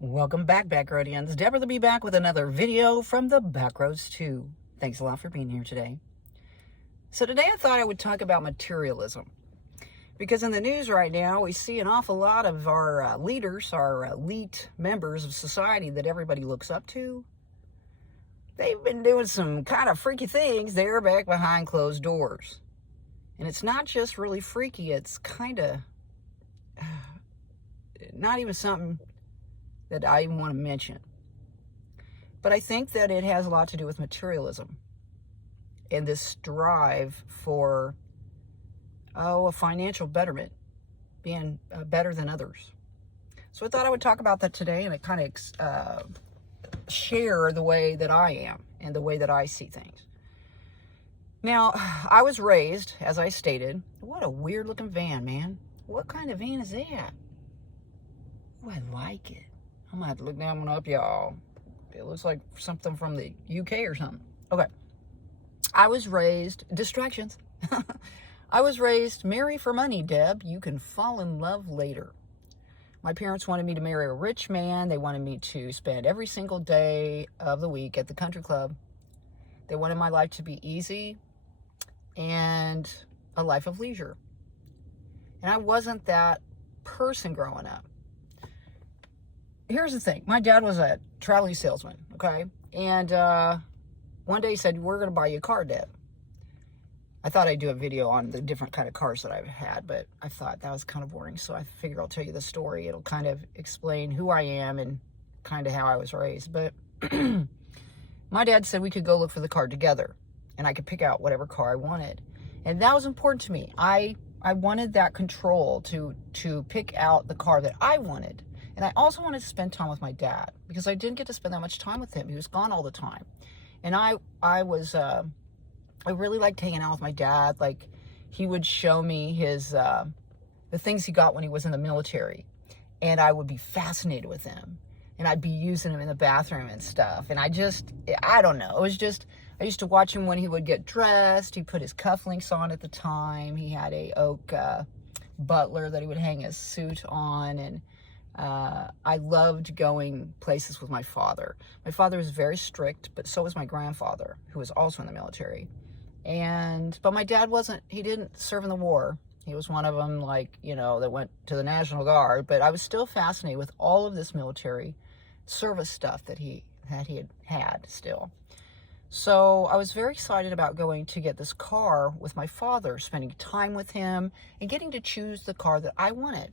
Welcome back, Backroadians. Deborah will be back with another video from the Backroads 2. Thanks a lot for being here today. So today I thought I would talk about materialism. Because in the news right now, we see an awful lot of our leaders, our elite members of society that everybody looks up to. They've been doing some kind of freaky things there back behind closed doors. And it's not just really freaky, it's kind of not even something that I even want to mention. But I think that it has a lot to do with materialism and this drive for, a financial betterment, being better than others. So I thought I would talk about that today and kind of share the way that I am and the way that I see things. Now, I was raised, as I stated, what a weird looking van, man. What kind of van is that? Oh, I like it. I'm gonna have to look that one up, y'all. It looks like something from the UK or something. Okay. I was raised, distractions. I was raised, marry for money, Deb. You can fall in love later. My parents wanted me to marry a rich man. They wanted me to spend every single day of the week at the country club. They wanted my life to be easy and a life of leisure. And I wasn't that person growing up. Here's the thing. My dad was a traveling salesman, okay? And one day he said, we're going to buy you a car, Dad. I thought I'd do a video on the different kind of cars that I've had, but I thought that was kind of boring. So I figured I'll tell you the story. It'll kind of explain who I am and kind of how I was raised. But my dad said we could go look for the car together and I could pick out whatever car I wanted. And that was important to me. I wanted that control to pick out the car that I wanted. And I also wanted to spend time with my dad because I didn't get to spend that much time with him. He was gone all the time. And I really liked hanging out with my dad. Like, he would show me his, the things he got when he was in the military. And I would be fascinated with him. And I'd be using him in the bathroom and stuff. And I don't know. It was just, I used to watch him when he would get dressed. He put his cufflinks on at the time. He had a oak butler that he would hang his suit on. And I loved going places with my father. My father was very strict, but so was my grandfather, who was also in the military. But my dad he didn't serve in the war. He was one of them, that went to the National Guard. But I was still fascinated with all of this military service stuff that he had still. So I was very excited about going to get this car with my father, spending time with him, and getting to choose the car that I wanted.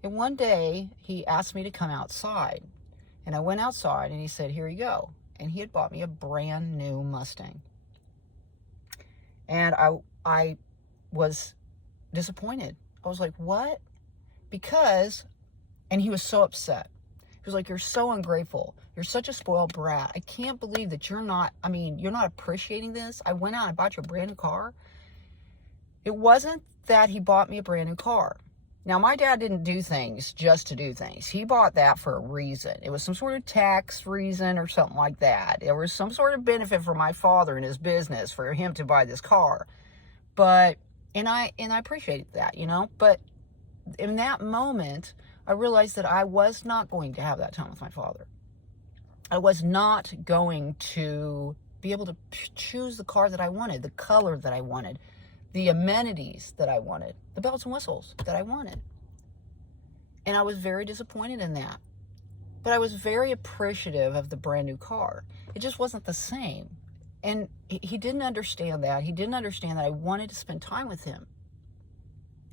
And one day, he asked me to come outside. And I went outside, and he said, here you go. And he had bought me a brand new Mustang. And I was disappointed. I was like, what? And he was so upset. He was like, you're so ungrateful. You're such a spoiled brat. I can't believe that you're not appreciating this. I went out and bought you a brand new car. It wasn't that he bought me a brand new car. Now, my dad didn't do things just to do things. He bought that for a reason. It was some sort of tax reason or something like that. There was some sort of benefit for my father in his business for him to buy this car. And I appreciated that, But in that moment, I realized that I was not going to have that time with my father. I was not going to be able to choose the car that I wanted, the color that I wanted, the amenities that I wanted, the bells and whistles that I wanted. And I was very disappointed in that. But I was very appreciative of the brand new car. It just wasn't the same. And he didn't understand that. He didn't understand that I wanted to spend time with him.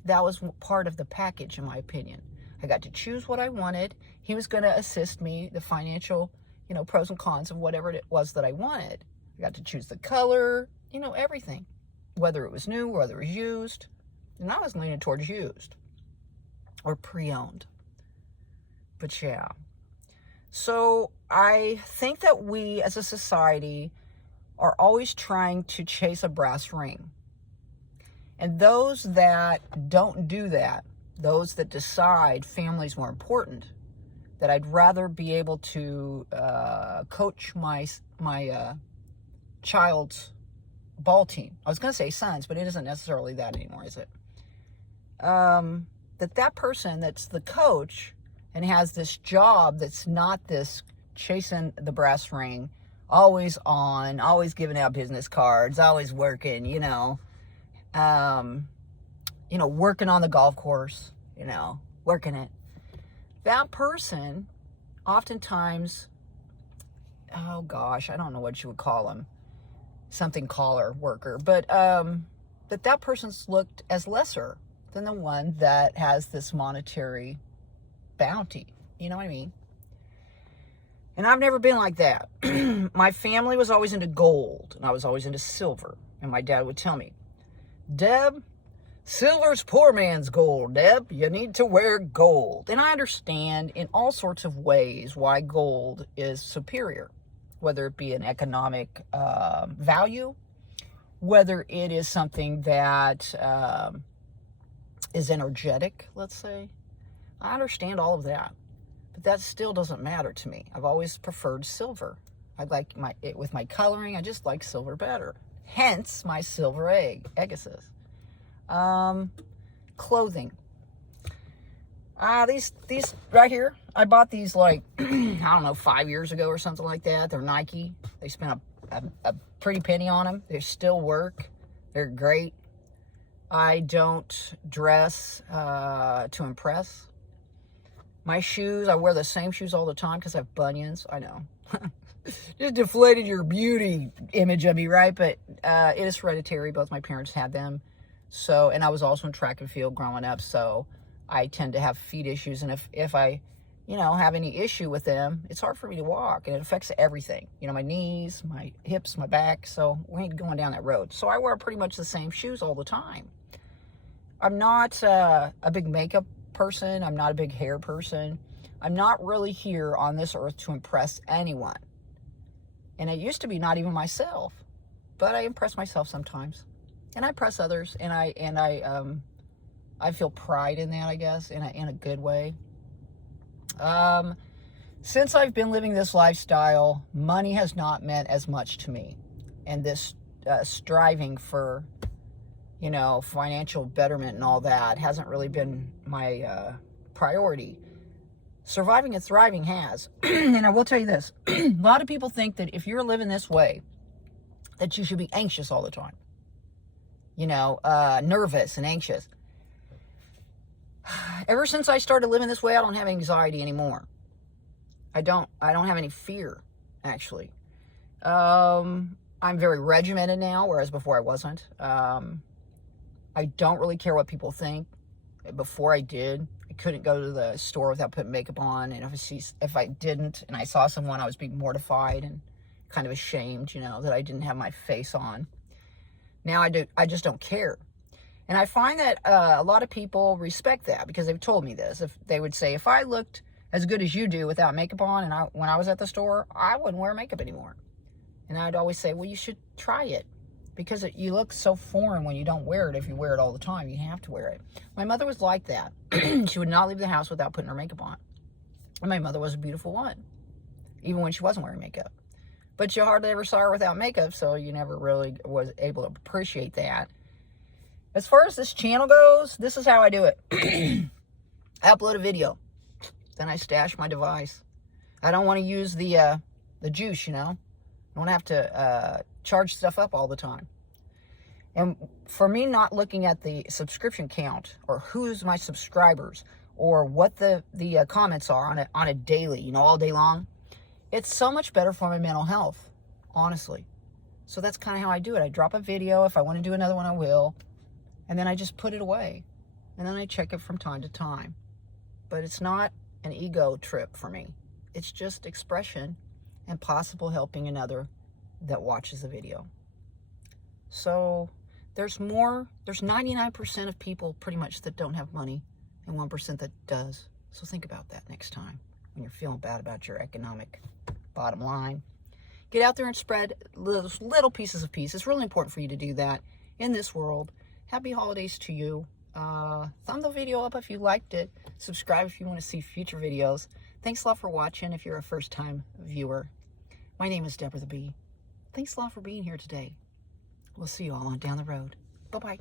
That was part of the package, in my opinion. I got to choose what I wanted. He was going to assist me, the financial, pros and cons of whatever it was that I wanted. I got to choose the color, everything. Whether it was new, whether it was used. And I was leaning towards used or pre-owned. But yeah. So I think that we as a society are always trying to chase a brass ring. And those that don't do that, those that decide family's more important, that I'd rather be able to coach my child's ball team. I was going to say sons, but it isn't necessarily that anymore, is it? That person that's the coach and has this job that's not this chasing the brass ring, always on, always giving out business cards, always working, working on the golf course, working it. That person oftentimes, oh gosh, I don't know what you would call them, something caller worker, but that person's looked as lesser than the one that has this monetary bounty. You know what I mean? And I've never been like that. My family was always into gold, and I was always into silver. And my dad would tell me, Deb, silver's poor man's gold, Deb. You need to wear gold. And I understand in all sorts of ways why gold is superior, whether it be an economic value, whether it is something that is energetic, let's say. I understand all of that, but that still doesn't matter to me. I've always preferred silver. I like with my coloring, I just like silver better. Hence my silver eggases. Clothing. These right here, I bought these like, I don't know, 5 years ago or something like that. They're Nike. They spent a pretty penny on them. They still work. They're great. I don't dress to impress. My shoes, I wear the same shoes all the time because I have bunions. I know. Just deflated your beauty image of me, right? But it is hereditary. Both my parents had them. So, and I was also in track and field growing up, so I tend to have feet issues. And if I, have any issue with them, it's hard for me to walk, and it affects everything. My knees, my hips, my back. So we ain't going down that road. So I wear pretty much the same shoes all the time. I'm not a big makeup person. I'm not a big hair person. I'm not really here on this earth to impress anyone. And it used to be not even myself, but I impress myself sometimes, and I impress others, and I feel pride in that, I guess, in a good way. Since I've been living this lifestyle, money has not meant as much to me, and this striving for, financial betterment and all that hasn't really been my priority. Surviving and thriving has. And I will tell you this. A lot of people think that if you're living this way, that you should be anxious all the time. Nervous and anxious. Ever since I started living this way, I don't have anxiety anymore. I don't have any fear, actually. I'm very regimented now, whereas before I wasn't. I don't really care what people think. Before I did. I couldn't go to the store without putting makeup on, and if I didn't and I saw someone, I was being mortified and kind of ashamed, that I didn't have my face on. Now I just don't care. And I find that a lot of people respect that, because they've told me this. If they would say, if I looked as good as you do without makeup on, and when I was at the store, I wouldn't wear makeup anymore. And I'd always say, well, you should try it, because you look so foreign when you don't wear it. If you wear it all the time, you have to wear it. My mother was like that. She would not leave the house without putting her makeup on. And my mother was a beautiful woman, even when she wasn't wearing makeup. But you hardly ever saw her without makeup, so you never really was able to appreciate that. As far as this channel goes, this is how I do it. I upload a video. Then I stash my device. I don't want to use the juice, I don't have to charge stuff up all the time. And for me, not looking at the subscription count or who's my subscribers or what the comments are on a daily, all day long, it's so much better for my mental health, honestly. So that's kind of how I do it. I drop a video. If I want to do another one, I will. And then I just put it away. And then I check it from time to time. But it's not an ego trip for me. It's just expression and possible helping another that watches the video. So there's 99% of people pretty much that don't have money and 1% that does. So think about that next time when you're feeling bad about your economic bottom line. Get out there and spread little pieces of peace. It's really important for you to do that in this world. Happy holidays to you. Thumb the video up if you liked it. Subscribe if you want to see future videos. Thanks a lot for watching if you're a first-time viewer. My name is Deborah the Bee. Thanks a lot for being here today. We'll see you all on down the road. Bye-bye.